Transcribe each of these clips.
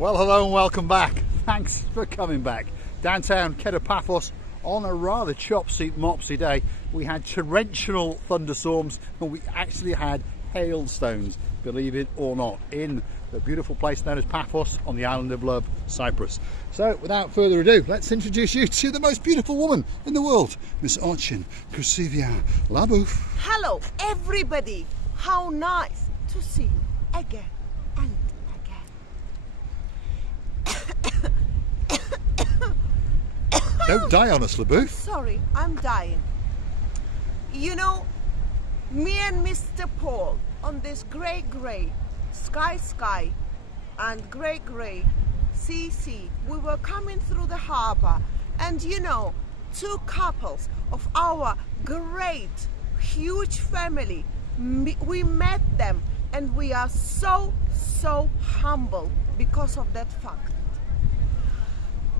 Well, hello and welcome back. Thanks for coming back. Downtown Paphos on a rather chopsy-mopsy day. We had torrential thunderstorms and we actually had hailstones, believe it or not, in the beautiful place known as Paphos on the island of Love, Cyprus. So, without further ado, let's introduce you to the most beautiful woman in the world, Miss Orchin Krasivia Labouf. Hello, everybody. How nice to see you again and again. Don't die on us, Labouf. Sorry, I'm dying. You know, me and Mr. Paul on this grey sky and grey sea, we were coming through the harbour, and you know, two couples of our great huge family, we met them, and we are so humble because of that fact.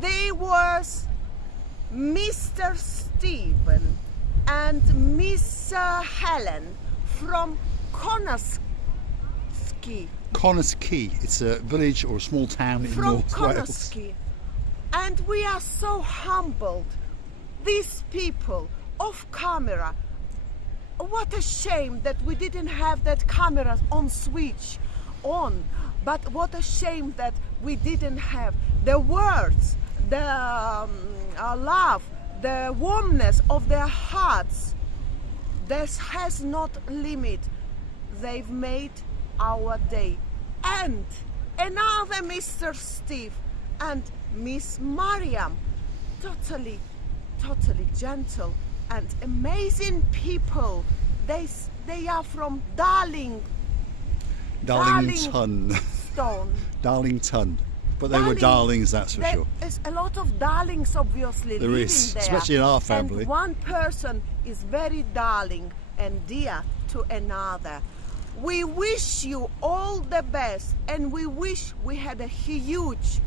They was Mr. Stephen and Miss Helen from Konoski. It's a village or a small town in North Wales. And we are so humbled. These people off camera. What a shame that we didn't have that camera on switch on. But what a shame that we didn't have the words, the love, the warmness of their hearts. This has not limit. They've made our day. And another Mr. Steve and Miss Mariam, totally gentle and amazing people. They are from Darlington. But they were darlings, that's for sure. There's a lot of darlings, obviously, there living is, there. especially in our family. And one person is very darling and dear to another. We wish you all the best, and we wish we had a huge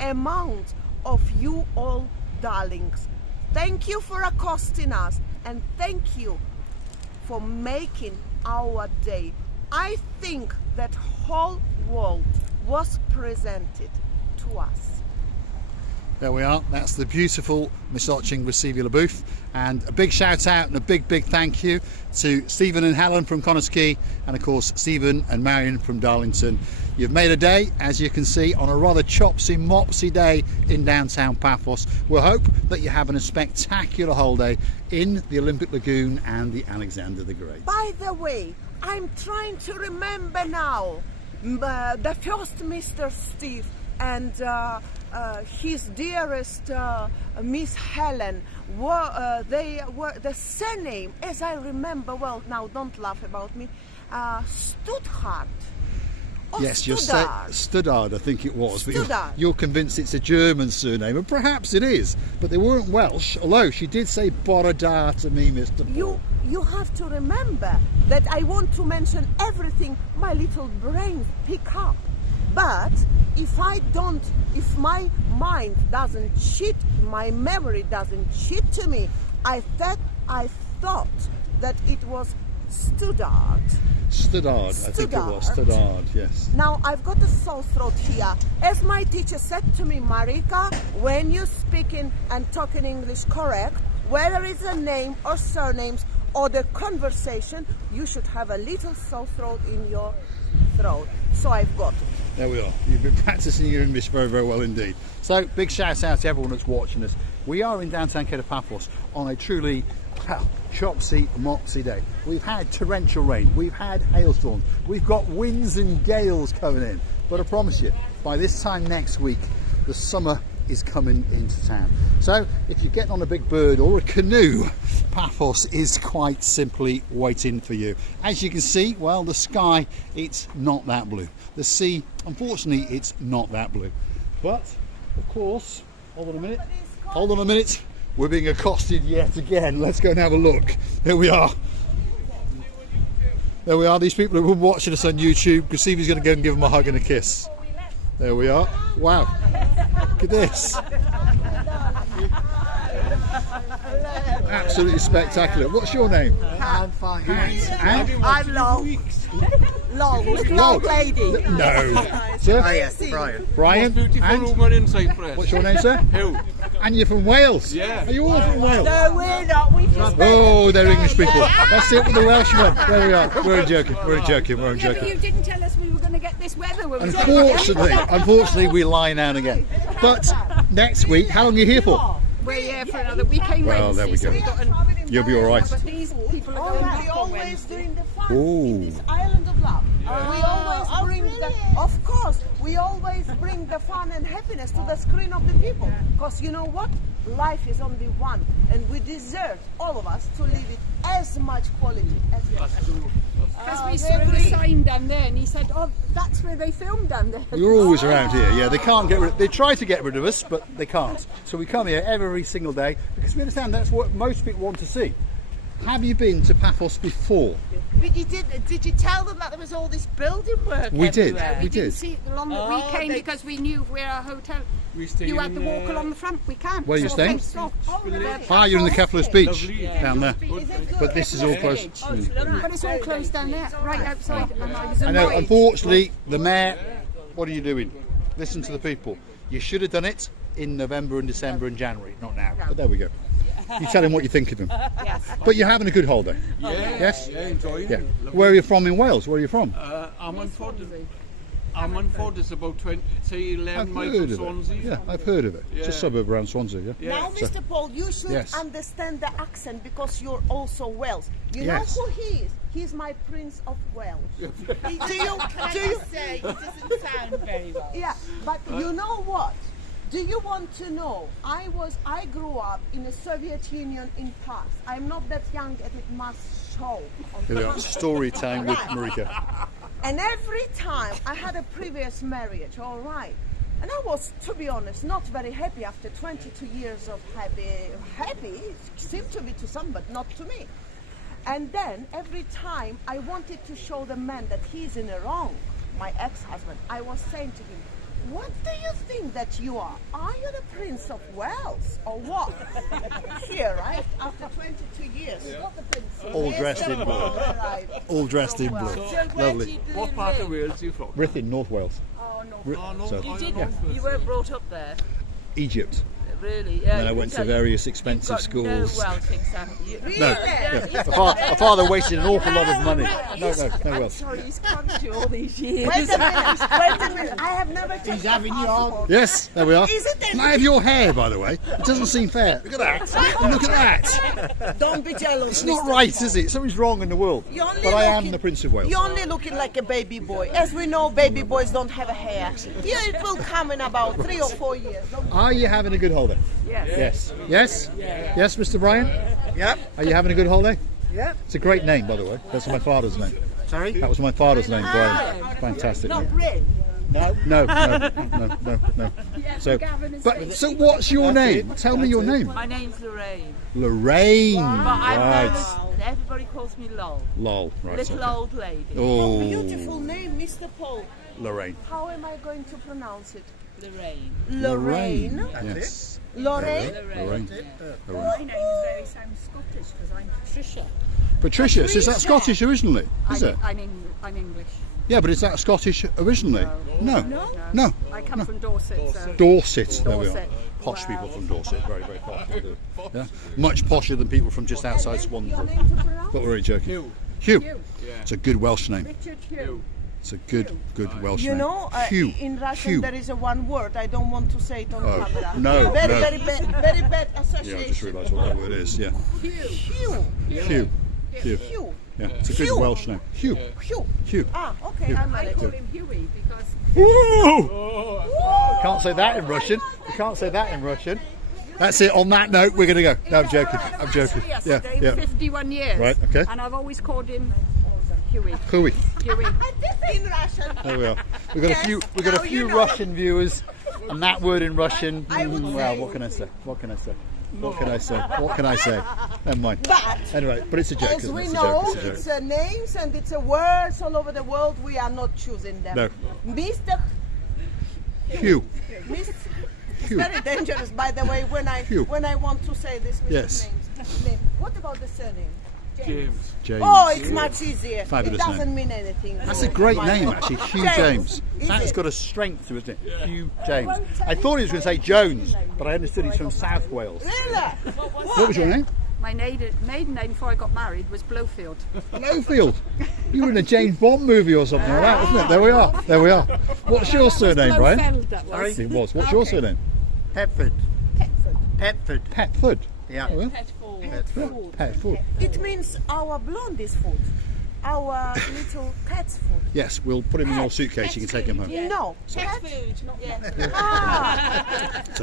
amount of you all darlings. Thank you for accosting us, and thank you for making our day. I think that whole world was presented to us. There we are. That's the beautiful Miss Orchin Krasivia Labouf, and a big shout out and a big thank you to Stephen and Helen from Konoski, and of course Stephen and Marion from Darlington. You've made a day, as you can see, on a rather chopsy-mopsy day in downtown Paphos. We'll hope that you're having a spectacular holiday in the Olympic Lagoon and the Alexander the Great. By the way, I'm trying to remember now the first Mr. Steve and his dearest Miss Helen they were the surname, as I remember well. Now don't laugh about me. Stuttgart. Yes, Stuttgart, I think it was. Stuttgart. But you're convinced it's a German surname, and perhaps it is. But they weren't Welsh, although she did say Borodar to me, Mr. Paul. You have to remember that I want to mention everything my little brain pick up. But if my mind doesn't cheat, my memory doesn't cheat to me, I thought that it was Stuttgart. Stuttgart, I think it was. Stuttgart, yes. Now I've got a sore throat here. As my teacher said to me, Marika, when you're speaking and talking English correct, whether it's a name or surnames or the conversation, you should have a little sore throat in your throat. So I've got it. There we are. You've been practicing your English very well indeed. So big shout out to everyone that's watching us. We are in downtown Paphos on a truly chopsy-mopsy day. We've had torrential rain, we've had hailstorms, we've got winds and gales coming in. But I promise you, by this time next week, the summer is coming into town. So if you're getting on a big bird or a canoe, Paphos is quite simply waiting for you. As you can see, well, the sky, it's not that blue. The sea, unfortunately, it's not that blue. But of course, hold on a minute, we're being accosted yet again. Let's go and have a look. Here we are. There we are. These people who are watching us on YouTube, Krasivia's going to go and give them a hug and a kiss. There we are. Wow. Look at this. Absolutely spectacular. What's your name? I'm fine. And? I'm Long. Lol, little old lady. No. Sir? Brian. Brian? Beautiful And? woman in Cyprus. What's your name, sir? Who? And you're from Wales? Yeah. Are you all from Wales? No, we're not. We just Oh, they're English people. That's it with the Welshmen. There we are. We're joking. We're joking. We're Yeah, but joking. you didn't tell us we were going to get this weather when we came. Unfortunately, we lie down again. But next week, how long are you here for? We're here for another weekend. Well, there we go. You'll be all right. But these people are going back we on always Wednesday. doing the fun Ooh. in this island of love. We always bring the, of course, we always bring the fun and happiness to the screen of the people. Because you know what? Life is only one, and we deserve, all of us, to live it as much quality as possible. Because we saw the sign down there and he said, oh, that's where they filmed down there. You're always around here. Yeah, they can't get rid. They try to get rid of us, but they can't. So we come here every single day because we understand that's what most people want to see. Have you been to Paphos before? But you did you tell them that there was all this building work We did. everywhere? We We didn't did. see it the long that we came because we knew where our hotel. We stayed You had in, to walk along the front. We can't. Where are you So staying? fenced off. Ah, you're in the Paphos Beach Lovely. down there. But this is all closed. But it's all closed down there, right outside. And I was I know. annoyed. Unfortunately, the mayor. What are you doing? Listen to the people. You should have done it in November and December and January, not now. But there we go. You tell them what you think of them. But you're having a good holiday. Yeah. Yes? Yeah, enjoying Yeah. it. Lovely. Where are you from in Wales? Where are you from? Ammanford is about 20, say 11 I've miles heard from of Swansea. it. Yeah, I've heard of it. It's a Yeah. suburb around Swansea. Yeah. Yeah. Now, Mr. Paul, you should Yes. understand the accent because you're also Welsh. You Yes. know who he is? He's my Prince of Wales. do you? Can I Do you? just say, it doesn't sound very well. Yeah, but you know what? Do you want to know? I grew up in the Soviet Union in past. I'm not that young, and it must show. Here we are. Story time with Marika. And every time I had a previous marriage, all right. And I was, to be honest, not very happy after 22 years of happy. It seemed to be to some, but not to me. And then every time I wanted to show the man that he's in the wrong, my ex-husband, I was saying to him, what do you think that you are? Are you the Prince of Wales or what? Here, right? After 22 years. Not the Prince of All Wales. dressed in blue. Right. All dressed in blue. Lovely. What part of Wales are you from? Ruthin, North Wales. Oh, no. So, You weren't brought up there, Egypt. really? Yeah. Then I went to various expensive schools. No Welsh exam. No, yeah. My father wasted an awful lot of money. No Welsh. Sorry, he's come to all these years. Wait a minute. I have never taken He's having your Yes, there we are. Is it then? Can I have your hair, by the way? It doesn't seem fair. Look at that. Look at that. Don't be jealous. It's not right, is it? Something's wrong in the world. But I am the Prince of Wales. You're only looking like a baby boy. As we know, baby boys don't have a hair. Yeah, it will come in about 3 or 4 years. Are you having a good holiday? Yes. Yes? Yes, Mr. Brian? Yep. Are you having a good holiday? Yep. It's a great name, by the way. That's my father's name. Sorry? That was my father's name, Brian. Fantastic name. Red. No. No. So what's your name? Tell me your name. My name's Lorraine, Lorraine. but I'm Right. known as, everybody calls me Lol. Lol. Right. Little okay. old lady. Oh, Beautiful name, Mr. Paul. Lorraine. How am I going to pronounce it? Lorraine. Lorraine. Yes. Lorraine. Lorraine. My name very sounds Scottish because I'm Patricia. Patricia. So is that Scottish originally? Is it? I'm English. Yeah, but is that Scottish originally? No. No. I come from Dorset. So. Dorset. There we are. Dorset. Posh people from Dorset. Very, very posh. Yeah. Much posher than people from just outside Swansea. But we're only joking. Hugh. It's a good Welsh name. Richard Hugh. It's a good Welsh You name. know, Hugh. in Russian Hugh. there is a one word. I don't want to say it on camera. no, Very, no. very bad Yeah, I just association. realised what that word is. Yeah. Hugh. Hugh. Hugh. Yeah, it's a good Hugh. Welsh name. Hugh. Hugh. Hugh. Ah, okay, Hugh. I'm I on call it. him Huey because Can't say that in Russian. You can't say that in Russian. That's it. On that note, we're going to go. No, I'm joking. I'm joking. Yeah, yesterday, yeah. 51 years. Right, okay. And I've always called him Huey. Huey. Huey. In Russian. There we are. We've got a few. We've got a now few you know. Russian viewers, and that word in Russian. I would Well, say- what can I say? What can I say? What can I say? What can I say? Never mind. But Anyway, but it's a joke. as Isn't it? we It's a know, joke. It's a it's joke. names and it's words all over the world. We are not choosing them. No. Mr. Hugh. It's Hugh. very dangerous, by the way, Hugh. when I want to say this Mr. Yes. name. What about the surname? James. James. Oh, it's much easier. Fabulous It doesn't name. mean anything. That's a great name, actually, Hugh James. Is That has it? got a strength to it, isn't it? Hugh James. I thought he was going to say Jones, but I understood he's from South Wales. Really? What was your name? My maiden name before I got married was Blowfield. Blowfield. You were in a James Bond movie or something like that, wasn't it? There we are. There we are. What's your surname, Brian? Blowfield, that was. It was. What's your surname? Petford. Petford. Petford. Yeah. Oh, yeah. Petford. Petford. It means our blondie's food. Our little pet's food. Yes, we'll put him in your suitcase. You can take him home. No. Pet food, not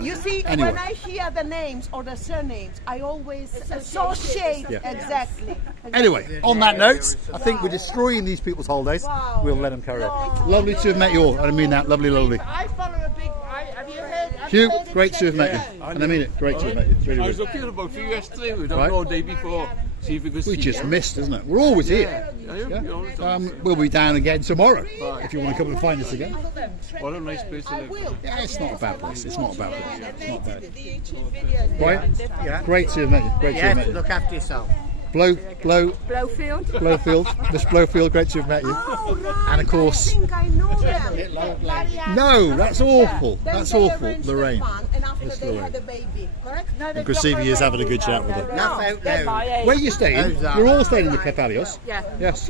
You see, Anyway. when I hear the names or the surnames, I always associate. Yeah. Exactly. Anyway, on that note, I think we're destroying these people's holidays. Wow. We'll let them carry on. Lovely to have met you all. I mean that. Lovely, lovely. I follow a big. Have you heard? Hugh, great to have met you. And I mean it. Great to have met you. It's really I was good. looking about you yesterday. We don't Right. know the day before. See if we could We see just you. missed, isn't it? We're always here. Yeah, you're all the time. We'll be down again tomorrow if you want to come and find us again. What a nice place to live. Yeah, it's not a bad place. It's not a bad place. It's not bad. The YouTube videos. Right? Yeah. Great to have met you. Great to have met Yes, you. look after yourself. Blowfield. Blowfield. Miss Blowfield, great to have met you. Oh, right. And of course- I think I know them. No, that's awful. Then That's they awful. arranged Lorraine. the fun, and after Miss they Lorraine. had a baby, correct? And Gravy is having a good chat with her. Enough out there. Where are you staying? How's that? You're all staying in the Paphos. Yeah. Yes.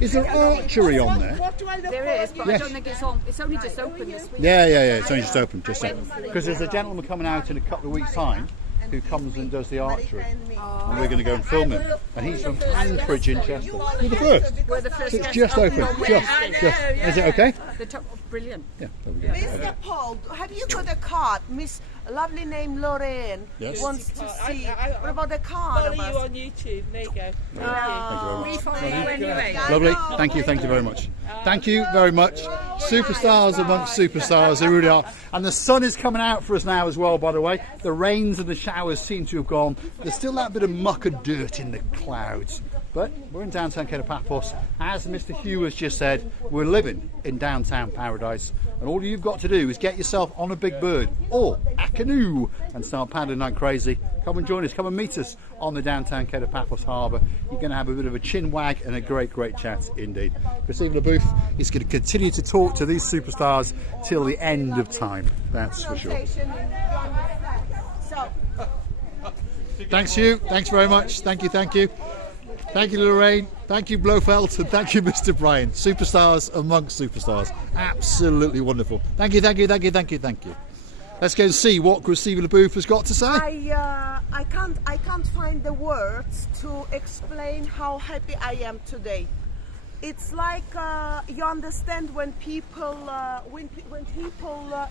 Is there archery on there? What do I look There is, but Yes. I don't think it's on. It's only just open this week. Yeah. It's only just open. Just open. Because there's a gentleman coming out in a couple of weeks' time who comes and does the archery. And we're going to go and film him. And he's from Hanbridge in Chester. You're the first. We're the first So it's guests just open open. on Just. Wednesday. Is it okay? The top, brilliant. Yeah. There we go. Mr. Paul, have you got a card? Miss lovely name Lorraine Yes. wants to see. I- What about the card? Follow of you us? on YouTube. There you go. Thank you very We much. follow you anyway. Lovely. Thank you very much. Thank you very much. Superstars amongst superstars, they really are. And the sun is coming out for us now as well, by the way. The rains and the showers seem to have gone. There's still that bit of muck and dirt in the clouds. But we're in downtown Paphos. As Mr. Hugh has just said, we're living in downtown paradise. And all you've got to do is get yourself on a big bird or a canoe and start paddling like crazy. Come and join us. Come and meet us on the downtown Paphos Harbour. You're going to have a bit of a chin wag and a great chat indeed. Stephen LaBooth is going to continue to talk to these superstars till the end of time. That's for sure. So, Thanks, Hugh. Thanks very much. Thank you. Thank you, Lorraine. Thank you, Blofeld. And thank you, Mr. Brian. Superstars amongst superstars. Absolutely wonderful. Thank you. Let's go and see what Stephen LaBooth has got to say. I can't find the words to explain how happy I am today. It's like you understand when people,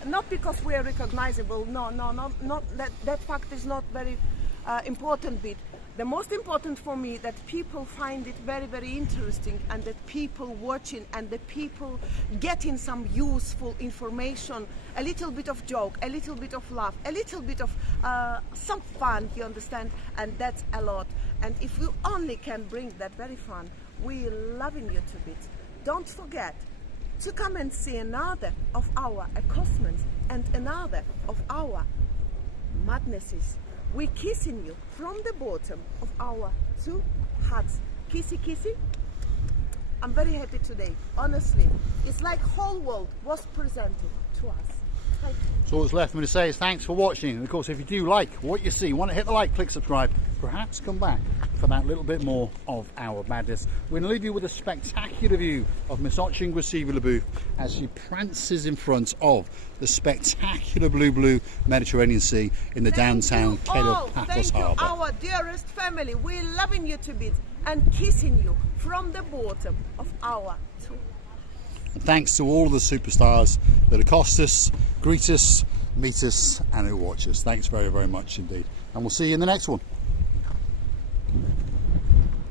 not because we are recognizable. No, not that fact is not very important bit. The most important for me that people find it very interesting, and that people watching and the people getting some useful information, a little bit of joke, a little bit of laugh, a little bit of some fun, you understand, and that's a lot. And if we only can bring that very fun, we're loving you to bits. Don't forget to come and see another of our accostaments and another of our madnesses. We're kissing you from the bottom of our two hearts. Kissy. I'm very happy today. Honestly, it's like whole world was presented to us. Thank you. So what's left for me to say is thanks for watching. And of course, if you do like what you see, want to hit the like, click subscribe, perhaps come back for that little bit more of our madness. We're going to leave you with a spectacular view of Miss Stephen LaBooth as she prances in front of the spectacular blue Mediterranean Sea in the downtown Paphos Thank you, Harbour. our dearest family. We're loving you to bits and kissing you from the bottom of our two. And thanks to all of the superstars that accost us, greet us, meet us and who watch us. Thanks very much indeed. And we'll see you in the next one.